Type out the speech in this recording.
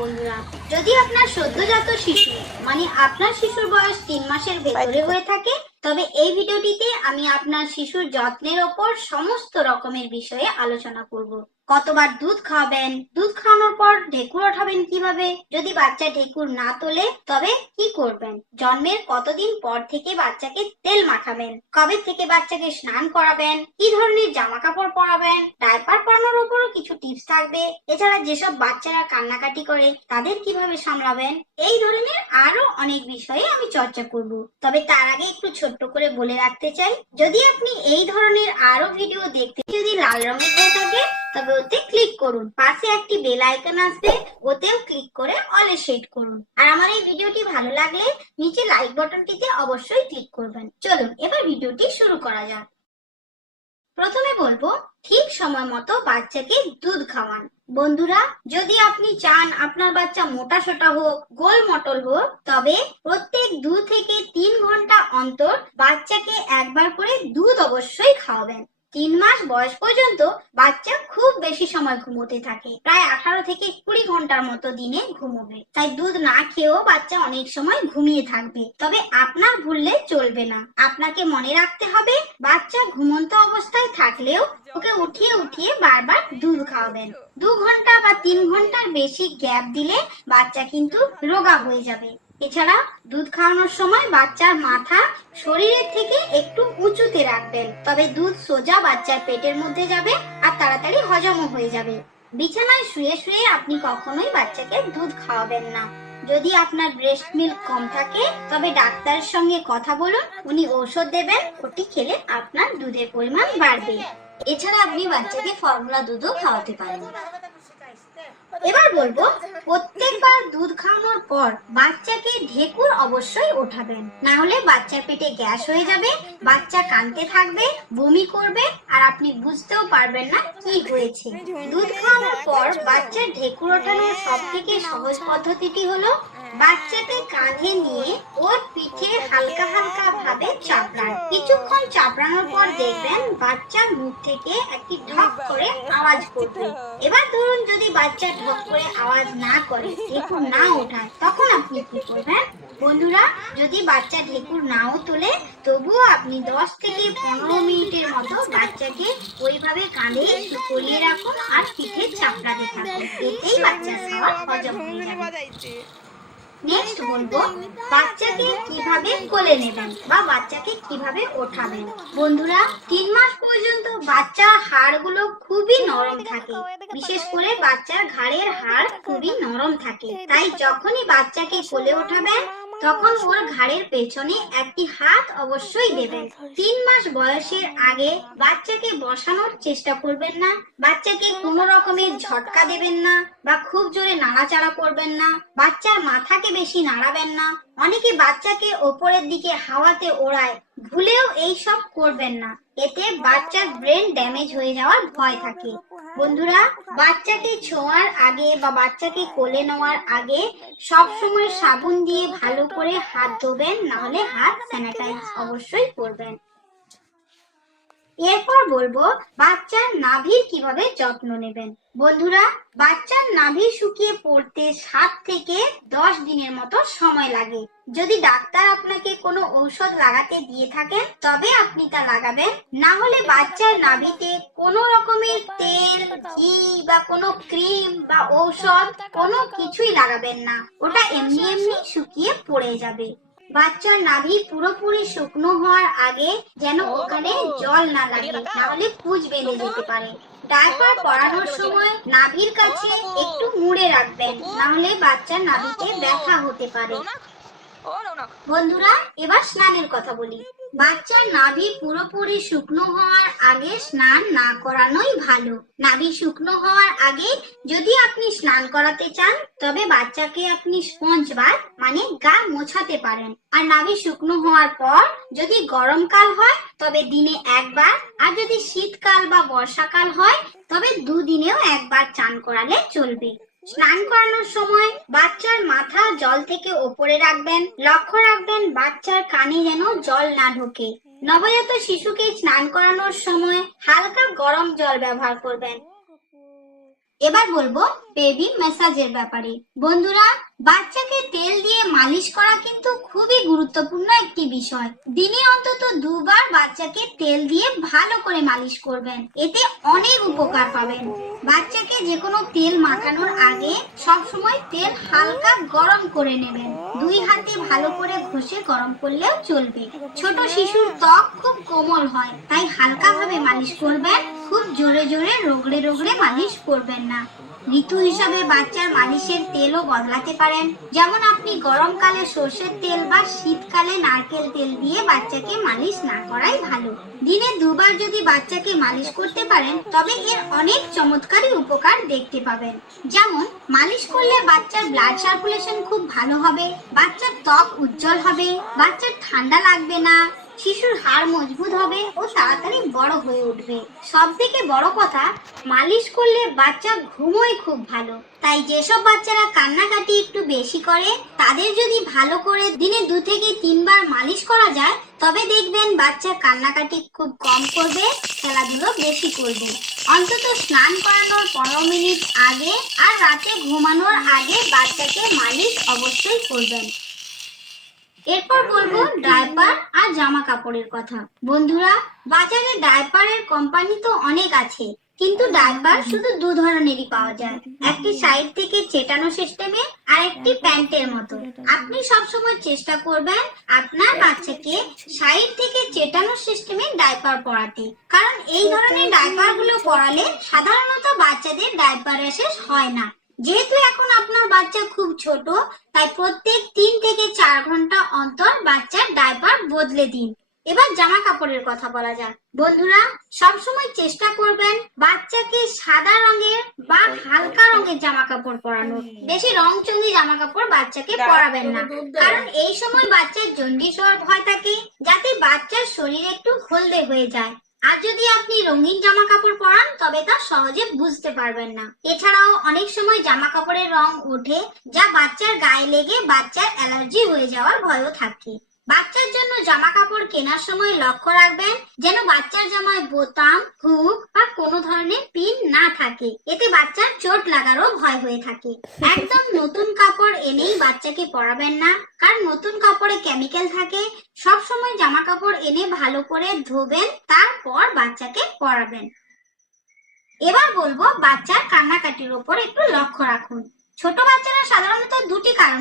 বন্ধুরা, যদি আপনার সদ্যজাত শিশু মানে আপনার শিশুর বয়স তিন মাসের ভেতরে হয়ে থাকে, তবে এই ভিডিওটিতে আমি আপনার শিশুর যত্নের ওপর সমস্ত রকমের বিষয়ে আলোচনা করব। কতবার দুধ খাওয়াবেন? দুধ খাওয়ানোর পর ঢেকুর ওঠাবেন কীভাবে? যদি বাচ্চা ঢেকুর না তোলে, তবে কি করবেন? জন্মের কতদিন পর থেকে বাচ্চাকে তেল মাখাবেন? কবে থেকে বাচ্চাকে স্নান করাবেন? কি ধরনের জামা কাপড় পরাবেন? ডায়পার পরানোর উপরও কিছু টিপস থাকবে। এছাড়া যেসব বাচ্চারা কান্নাকাটি করে, তাদের কীভাবে সামলাবেন? এই ধরনের আরও অনেক বিষয়ে আমি চর্চা করব। তবে তার আগে একটু ছোট্ট করে বলে রাখতে চাই, যদি আপনি এই ধরনের আরও ভিডিও দেখতে যদি লাল রঙের হয়ে থাকে, তবে ওতে ক্লিক করুন। পাশে একটি বেল আইকন আসবে, ওতেও ক্লিক করে অলে সেট করুন। আর আমার এই ভিডিওটি ভালো লাগলে নিচে লাইক বাটনটিতে অবশ্যই ক্লিক করবেন। চলুন, এবার ভিডিওটি শুরু করা যাক। প্রথমে বলব, ঠিক সময় মতো বাচ্চাকে দুধ খাওয়ান। বন্ধুরা, যদি আপনি চান আপনার বাচ্চা মোটা সোটা হোক, গোল মটল হোক, তবে প্রত্যেক দু থেকে তিন ঘণ্টা অন্তর বাচ্চাকে একবার করে দুধ অবশ্যই খাওয়াবেন। তিন মাস বয়স পর্যন্ত বাচ্চা খুব বেশি সময় ঘুমোতে থাকে। প্রায় আঠারো থেকে কুড়ি ঘণ্টার মতো দিনে ঘুমোবে। তাই দুধ না খেয়েও বাচ্চা অনেক সময় ঘুমিয়ে থাকবে। তবে আপনার ভুললে চলবে না। আপনাকে মনে রাখতে হবে, বাচ্চা ঘুমন্ত অবস্থায় থাকলেও ওকে উঠিয়ে উঠিয়ে বারবার দুধ খাওয়াবেন। দু ঘণ্টা বা তিন ঘণ্টার বেশি গ্যাপ দিলে বাচ্চা কিন্তু রোগা হয়ে যাবে। এছাড়া দুধ খাওয়ানোর সময় বাচ্চার মাথা শরীরের থেকে একটু উঁচুতে রাখবেন। তবে দুধ সোজা বাচ্চার পেটের মধ্যে যাবে আর তাড়াতাড়ি হজমও হয়ে যাবে। বিছানায় শুয়ে শুয়ে আপনি কখনোই বাচ্চাকে দুধ খাওয়াবেন না। যদি আপনার ব্রেস্ট মিল্ক কম থাকে, তবে ডাক্তারের সঙ্গে কথা বলুন, উনি ঔষধ দেবেন, ওটি খেলে আপনার দুধের পরিমাণ বাড়বে। এছাড়া আপনি বাচ্চাকে ফর্মুলা দুধও খাওয়াতে পারেন। এবার বলব, প্রত্যেকবার দুধ খাওয়ানোর পর বাচ্চাকে ঢেকুর অবশ্যই ওঠাবেন। না হলে বাচ্চার পেটে গ্যাস হয়ে যাবে, বাচ্চা কাঁদতে থাকবে, বমি করবে, আর আপনি বুঝতেও পারবেন না কি হয়েছে। দুধ খাওয়ানোর পর বাচ্চার ঢেকুর ওঠানোর সব থেকে সহজ পদ্ধতিটি হলো বাচ্চাকে কাঁধে নিয়ে ওর পিঠে হালকা হালকা ভাবে চাপড়ান। কিছুক্ষণ চাপড়ানোর পর দেখবেন বাচ্চার মুখ থেকে একটি ঢক করে আওয়াজ করবে। এবার ধরুন যদি বাচ্চা ঢক করে আওয়াজ না করে, ঢেকুর না ওঠায়, তখন আপনি কি করবেন? বন্ধুরা, যদি বাচ্চা ঢেকুর নাও তোলে, তবুও আপনি দশ থেকে পনেরো মিনিটের মতো বাচ্চাকে ওইভাবে কাঁধে করিয়ে রাখুন আর পিঠে চাপড়াতে থাকুন। এতেই বাচ্চার খাওয়া হজম হয়ে যাবে। নেক্সট বলব, বাচ্চাকে কীভাবে কোলে নেবেন বা বাচ্চাকে কীভাবে ওঠাবেন? বন্ধুরা, তিন মাস পর্যন্ত বাচ্চার হাড়গুলো খুবই নরম থাকে। বিশেষ করে বাচ্চার ঘাড়ের হাড় খুবই নরম থাকে। তাই যখনই বাচ্চাকে কোলে ওঠাবেন তখন ওর ঘাড়ের পেছনে একটি হাত অবশ্যই দেবেন। তিন মাস বয়সের আগে বাচ্চাকে বসানোর চেষ্টা করবেন না, বাচ্চাকে কোনো রকমের ঝটকা দেবেন না বা খুব জোরে নাড়াচাড়া করবেন না, বাচ্চার মাথাকে বেশি নাড়াবেন না, অনেকে বাচ্চাকে ওপরের দিকে হাওয়াতে ওড়ায়, ভুলেও এই সব করবেন না। এতে বাচ্চার ব্রেন ড্যামেজ হয়ে যাওয়ার ভয় থাকে। বন্ধুরা, বাচ্চাকে ছোঁয়ার আগে বা বাচ্চাকে কোলে নেওয়ার আগে সব সময় সাবুন দিয়ে ভালো করে হাত ধোবেন, নাহলে হাত স্যানিটাইজ অবশ্যই করবেন। এরপর বলব, বাচ্চার নাভির কীভাবে যত্ন নেবেন? বন্ধুরা, বাচ্চার নাভি শুকিয়ে পড়তে সাত থেকে দশ দিনের মতো সময় লাগে। যদি ডাক্তার আপনাকে কোনো ঔষধ লাগাতে দিয়ে থাকেন, তবে আপনি তা লাগাবেন। না হলে বাচ্চার নাভিতে কোনো রকমের তেল, ঘি বা কোনো ক্রিম বা ঔষধ কোনো কিছুই লাগাবেন না। ওটা এমনি এমনি শুকিয়ে পড়ে যাবে। বাচ্চার নাভি পুরোপুরি শুকনো হওয়ার আগে যেন ওখানে জল না লাগে তাহলে পুজ বেঁধে যেতে পারে ডায়পার পরানোর সময় নাভির কাছে একটু মুড়ে রাখবেন নাহলে বাচ্চার নাভিতে ব্যথা হতে পারে বন্ধুরা, এবার স্নানের কথা বলি। বাচ্চার নাভি পুরোপুরি শুকনো হওয়ার আগে স্নান না করানোই ভালো। নাভি শুকনো হওয়ার আগে যদি আপনি স্নান করাতে চান, তবে বাচ্চাকে আপনি স্পঞ্জ বার মানে গা মোছাতে পারেন। আর নাভি শুকনো হওয়ার পর যদি গরমকাল হয়, তবে দিনে একবার। আর যদি শীতকাল বা বর্ষাকাল হয়, তবে দুদিনেও একবার চান করালে চলবে। স্নান করানোর সময় বাচ্চার মাথা জল থেকে ওপরে রাখবেন। লক্ষ্য রাখবেন বাচ্চার কানে যেন জল না ঢোকে। নবজাত শিশুকে স্নান করানোর সময় হালকা গরম জল ব্যবহার করবেন। এবার বলব বেবি ম্যাসাজের ব্যাপারে। বন্ধুরা, বাচ্চাকে তেল দিয়ে মালিশ করা কিন্তু খুবই গুরুত্বপূর্ণ একটি বিষয়। দিনে অন্তত দুবার বাচ্চাকে তেল দিয়ে ভালো করে মালিশ করবেন। এতে অনেক উপকার পাবেন। বাচ্চাকে যে কোনো তেল মাখানোর আগে সব সময় তেল হালকা গরম করে নেবেন। দুই হাতে ভালো করে ঘষে গরম করলেও চলবে। ছোট শিশুর ত্বক খুব কোমল হয়, তাই হালকা ভাবে মালিশ করবেন। খুব জোরে জোরে রোগড়ে রোগড়ে মালিশ করবেন না। ঋতু হিসাবে বাচ্চার মালিশের তেলও বদলাতে পারেন। যেমন আপনি গরমকালে সর্ষের তেল বা শীতকালে নারকেল তেল দিয়ে বাচ্চাকে মালিশ না করাই ভালো। দিনে দুবার যদি বাচ্চাকে মালিশ করতে পারেন, তবে এর অনেক চমৎকারী উপকার দেখতে পাবেন। যেমন, মালিশ করলে বাচ্চার ব্লাড সার্কুলেশন খুব ভালো হবে, বাচ্চার ত্বক উজ্জ্বল হবে, বাচ্চার ঠান্ডা লাগবে না। শিশুর হাড় মজবুত হবে ও তাড়াতাড়ি বড় হয়ে উঠবে। সব থেকে বড় কথা, মালিশ করলে বাচ্চা ঘুমোয় খুব ভালো। তাই যেসব বাচ্চারা কান্নাকাটি একটু বেশি করে, তাদের যদি ভালো করে দিনে দু থেকে তিনবার মালিশ করা যায়, তবে দেখবেন বাচ্চা কান্নাকাটি খুব কম করবে, খেলাধুলো বেশি করবে। অন্তত স্নান করানোর পনেরো মিনিট আগে আর রাতে ঘুমানোর আগে বাচ্চাকে মালিশ অবশ্যই করবেন। এরপর বলব আর জামা কাপড়ের কথা। বন্ধুরা, বাজারে ডায়পারের কোম্পানি তো অনেক আছে, কিন্তু ডায়পার শুধু দু ধরনেরই পাওয়া যায়। একটি সাইড থেকে চেটানো সিস্টেমে আর একটি প্যান্টের মতো। আপনি সবসময় চেষ্টা করবেন আপনার বাচ্চাকে সাইড থেকে চেটানো সিস্টেমে ডায়পার পরাতে। কারণ এই ধরনের ডায়পারগুলো পরালে সাধারণত বাচ্চাদের ডায়পার শেষ হয় না। যেহেতু এখন আপনার বাচ্চা খুব ছোট তাই প্রত্যেক তিন থেকে চার ঘণ্টা অন্তর বাচ্চার ডায়পার বদলে দিন। এবার জামা কাপড়ের কথা বলা যাক। বন্ধুরা সবসময় চেষ্টা করবেন বাচ্চাকে সাদা রঙের বা হালকা রঙের জামা কাপড় পরানোর। বেশি রং চঙ্গি জামা কাপড় বাচ্চাকে পরাবেন না। কারণ এই সময় বাচ্চার জন্ডিস হওয়ার ভয় থাকে যাতে বাচ্চার শরীর একটু হলদে হয়ে যায়। আর যদি আপনি রঙিন জামা কাপড় পরান, তবে তা সহজে বুঝতে পারবেন না। এছাড়াও অনেক সময় জামা কাপড়ের রং ওঠে যা বাচ্চার গায়ে লেগে বাচ্চার অ্যালার্জি হয়ে যাওয়ার ভয়ও থাকে। বাচ্চার জন্য জামা কাপড় কেনার সময় লক্ষ্য রাখবেন যেন বাচ্চার জামায় বোতাম, হুক বা কোনো ধরনের পিন না থাকে। এতে বাচ্চার চোট লাগারও ভয় হয়ে থাকে। একদম নতুন কাপড় এনেই বাচ্চাকে পরাবেন না। কারণ নতুন কাপড়ে কেমিক্যাল থাকে। সব সময় জামা কাপড় এনে ভালো করে ধোবেন, তারপর বাচ্চাকে পরাবেন। এবার বলব, বাচ্চার কান্নাকাটির উপর একটু লক্ষ্য রাখুন। ছোট বাচ্চারা সাধারণত দুটি কারণ